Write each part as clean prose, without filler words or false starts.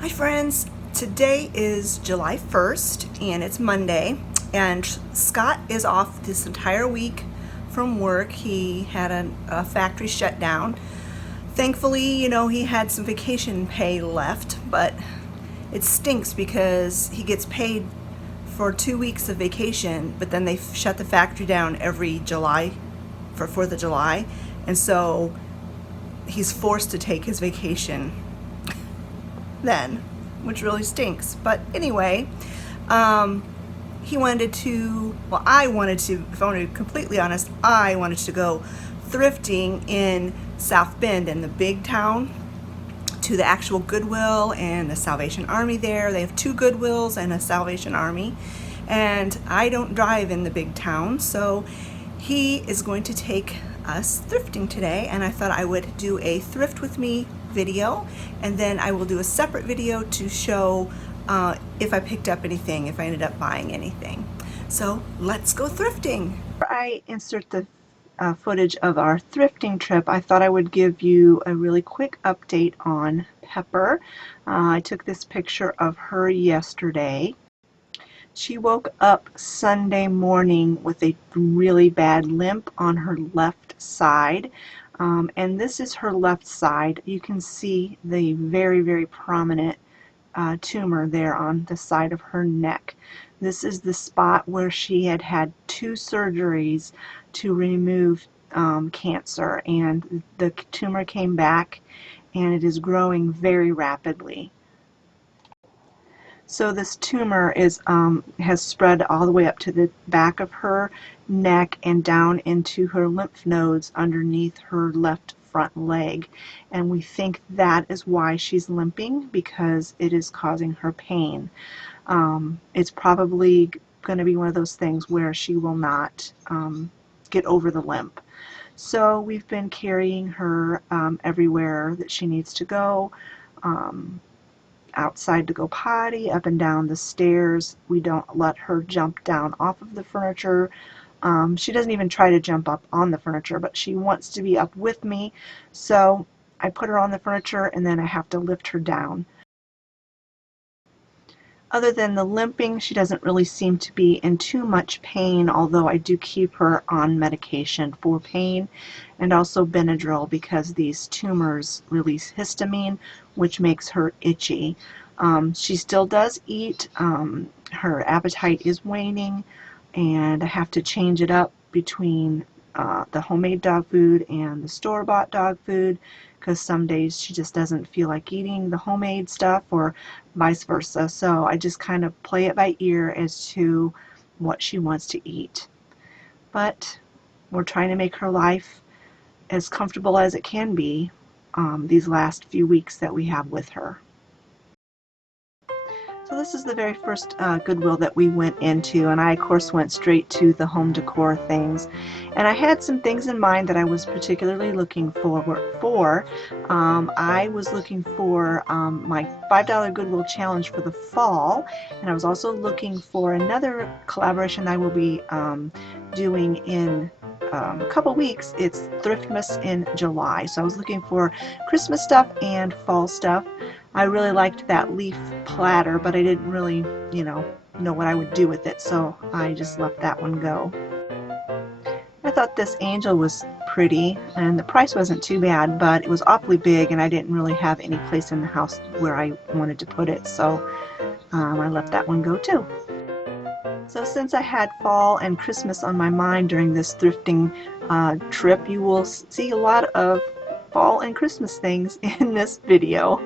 Hi friends, today is July 1st and it's Monday, and Scott is off this entire week from work. He had a factory shut down. Thankfully, he had some vacation pay left, but it stinks because he gets paid for 2 weeks of vacation, but then they shut the factory down every July for 4th of July, and so he's forced to take his vacation then, which really stinks. But anyway, he wanted to, well, I wanted to, if I want to be completely honest, I wanted to go thrifting in South Bend, in the big town, to the actual Goodwill and the Salvation Army there. They have 2 Goodwills and a Salvation Army, and I don't drive in the big town, so he is going to take us thrifting today, and I thought I would do a thrift with me video, and then I will do a separate video to show if I picked up anything, if I ended up buying anything. So let's go thrifting. Before I insert the footage of our thrifting trip, I thought I would give you a really quick update on Pepper. I took this picture of her yesterday. She woke up Sunday morning with a really bad limp on her left side. And this is her left side. You can see the very, very prominent tumor there on the side of her neck. This is the spot where she had had 2 surgeries to remove cancer, and the tumor came back and it is growing very rapidly. So this tumor has spread all the way up to the back of her neck and down into her lymph nodes underneath her left front leg. And we think that is why she's limping, because it is causing her pain. It's probably going to be one of those things where she will not get over the limp. So we've been carrying her everywhere that she needs to go. Outside to go potty, up and down the stairs. We don't let her jump down off of the furniture. She doesn't even try to jump up on the furniture, but she wants to be up with me. So I put her on the furniture and then I have to lift her down. Other than the limping, she doesn't really seem to be in too much pain, although I do keep her on medication for pain, and also Benadryl, because these tumors release histamine, which makes her itchy. She still does eat. Her appetite is waning, and I have to change it up between the homemade dog food and the store-bought dog food, because some days she just doesn't feel like eating the homemade stuff, or vice versa. So I just kind of play it by ear as to what she wants to eat. But we're trying to make her life as comfortable as it can be these last few weeks that we have with her. So this is the very first Goodwill that we went into, and I of course went straight to the home decor things, and I had some things in mind that I was particularly looking for. I was looking for my $5 Goodwill challenge for the fall, and I was also looking for another collaboration I will be doing in a couple weeks. It's Thriftmas in July, so I was looking for Christmas stuff and fall stuff. I really liked that leaf platter, but I didn't really, know what I would do with it, so I just let that one go. I thought this angel was pretty, and the price wasn't too bad, but it was awfully big, and I didn't really have any place in the house where I wanted to put it, so I let that one go too. So since I had fall and Christmas on my mind during this thrifting trip, you will see a lot of fall and Christmas things in this video.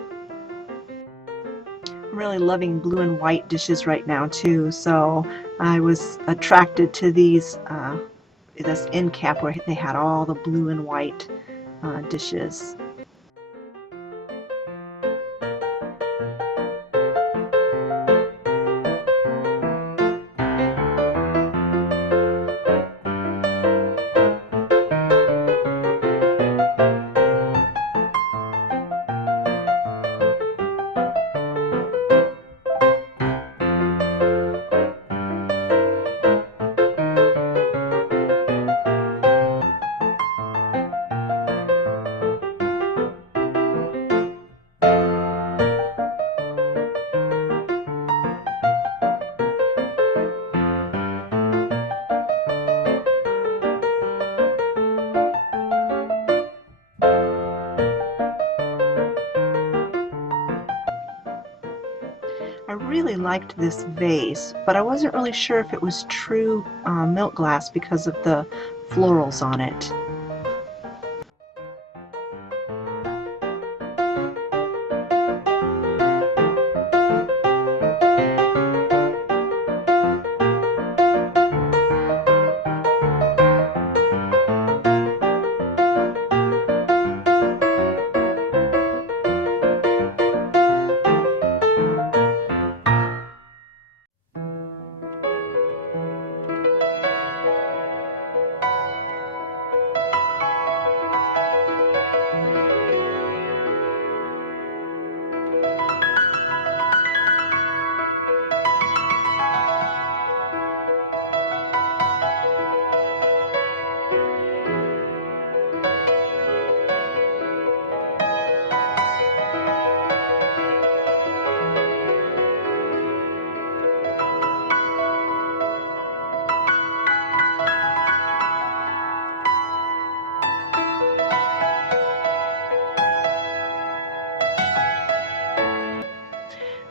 I'm really loving blue and white dishes right now too, so I was attracted to these this end cap where they had all the blue and white dishes. really liked this vase, but I wasn't really sure if it was true milk glass because of the florals on it.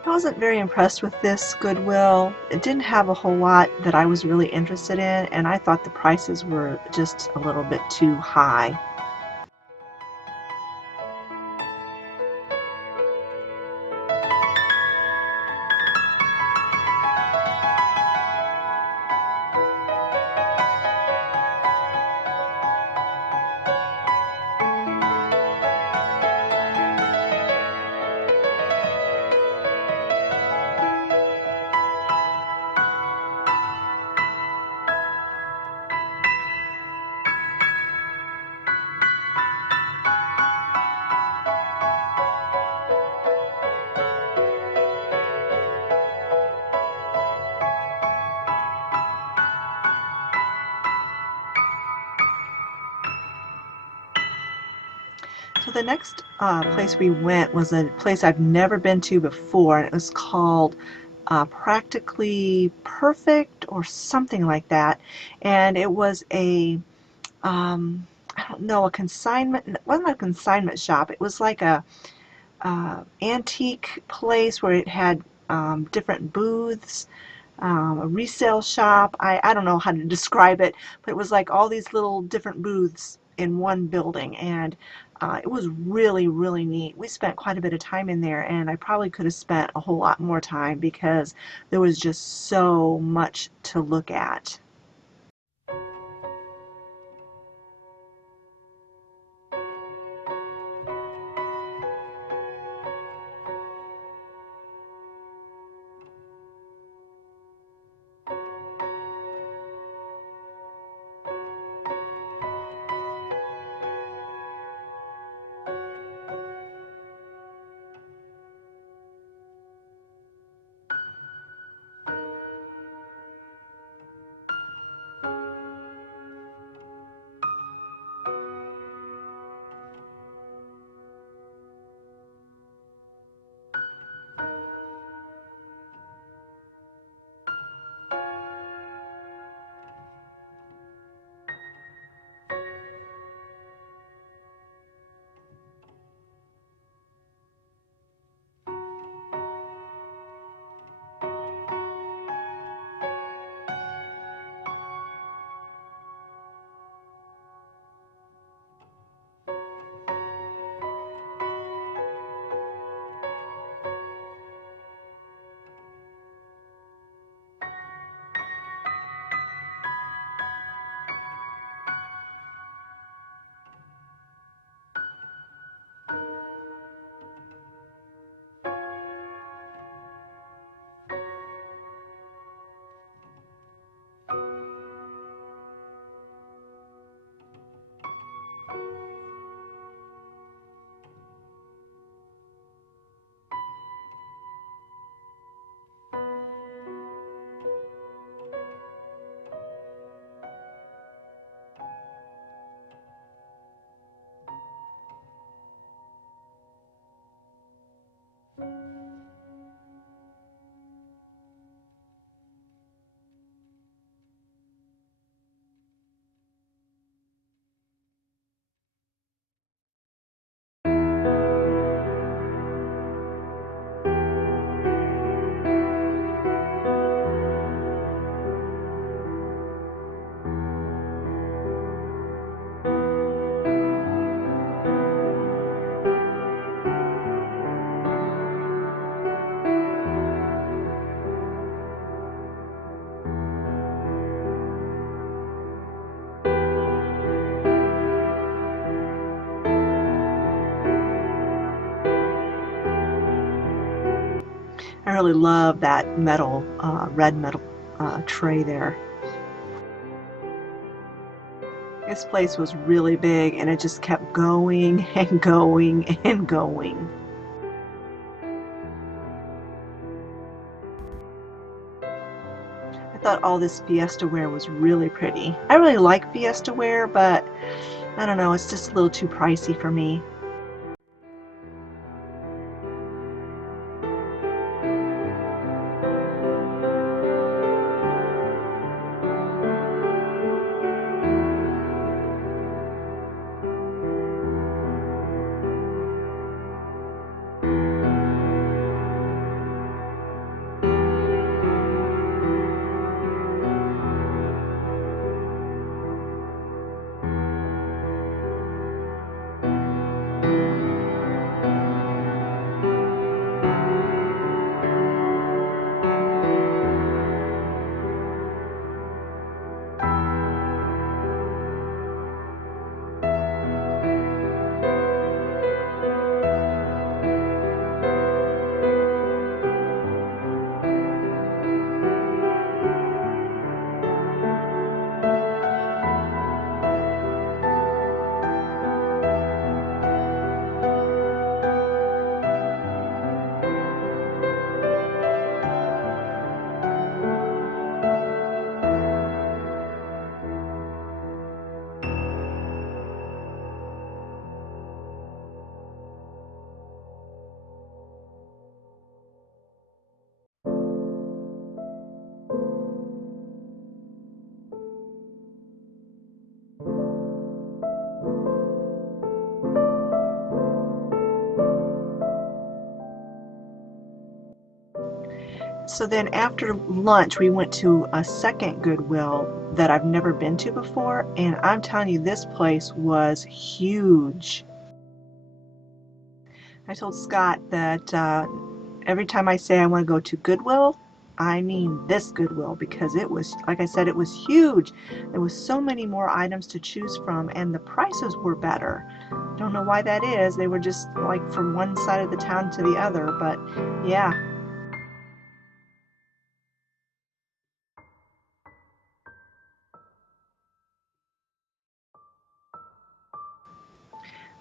I wasn't very impressed with this Goodwill. It didn't have a whole lot that I was really interested in, and I thought the prices were just a little bit too high. So the next place we went was a place I've never been to before, and it was called Practically Perfect or something like that. And it was I don't know, a consignment, it wasn't a consignment shop. It was like a antique place where it had different booths, a resale shop. I don't know how to describe it, but it was like all these little different booths in one building, and it was really, really neat. We spent quite a bit of time in there, and I probably could have spent a whole lot more time because there was just so much to look at. I really love that metal, red metal tray there. This place was really big and it just kept going and going and going. I thought all this Fiesta ware was really pretty. I really like Fiesta ware, but I don't know, it's just a little too pricey for me. So then after lunch, we went to a second Goodwill that I've never been to before, and I'm telling you, this place was huge. I told Scott that every time I say I want to go to Goodwill, I mean this Goodwill, because it was, like I said, it was huge. There was so many more items to choose from, and the prices were better. Don't know why that is. They were just like from one side of the town to the other, but yeah.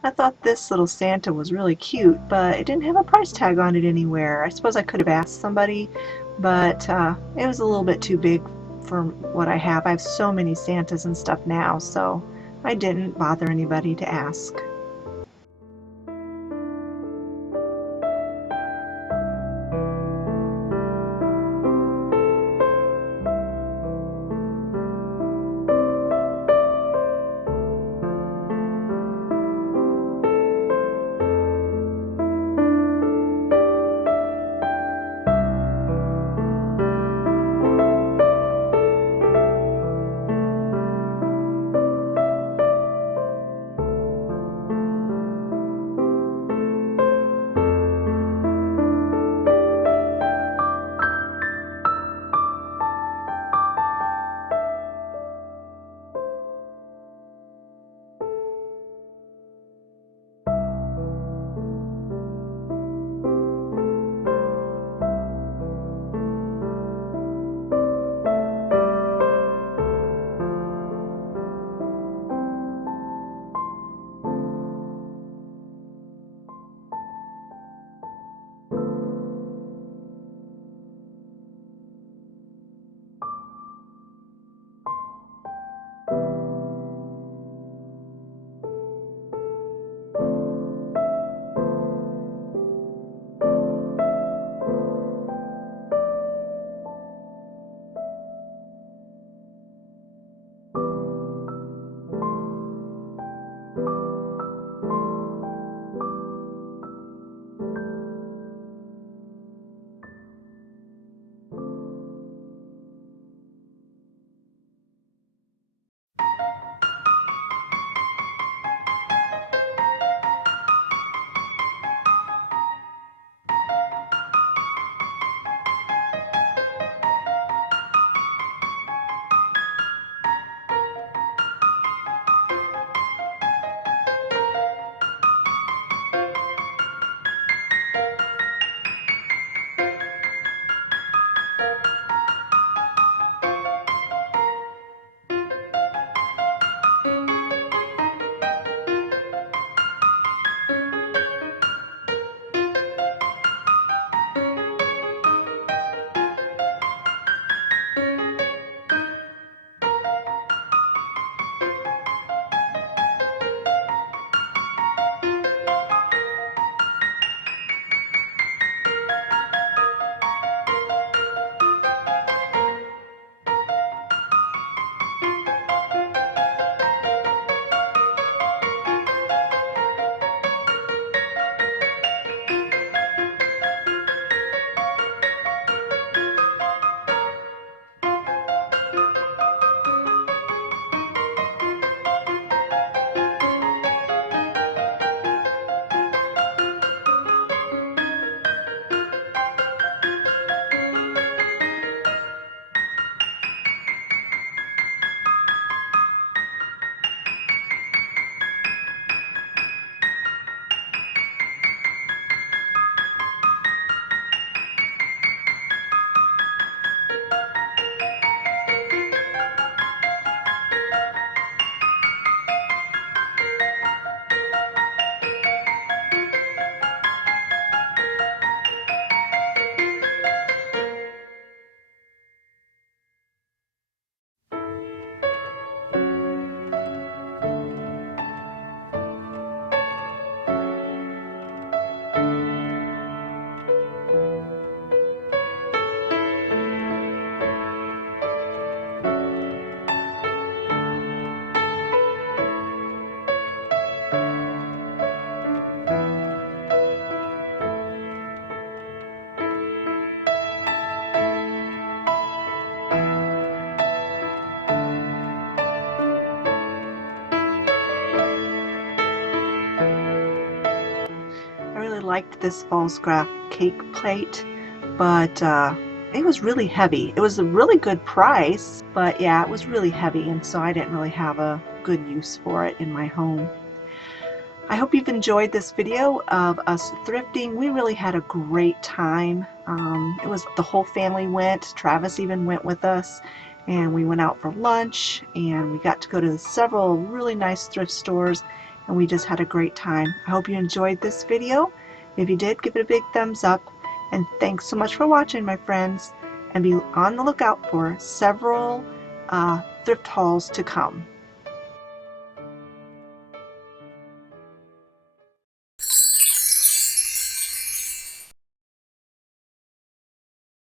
I thought this little Santa was really cute, but it didn't have a price tag on it anywhere. I suppose I could have asked somebody, but it was a little bit too big for what I have. I have so many Santas and stuff now, so I didn't bother anybody to ask. liked this false graph cake plate, but it was really heavy. It was a really good price, but yeah, it was really heavy, and so I didn't really have a good use for it in my home. I hope you've enjoyed this video of us thrifting. We really had a great time. It was the whole family went. Travis even went with us, and we went out for lunch, and we got to go to several really nice thrift stores, and we just had a great time. I hope you enjoyed this video. If you did, give it a big thumbs up, and thanks so much for watching, my friends, and be on the lookout for several thrift hauls to come.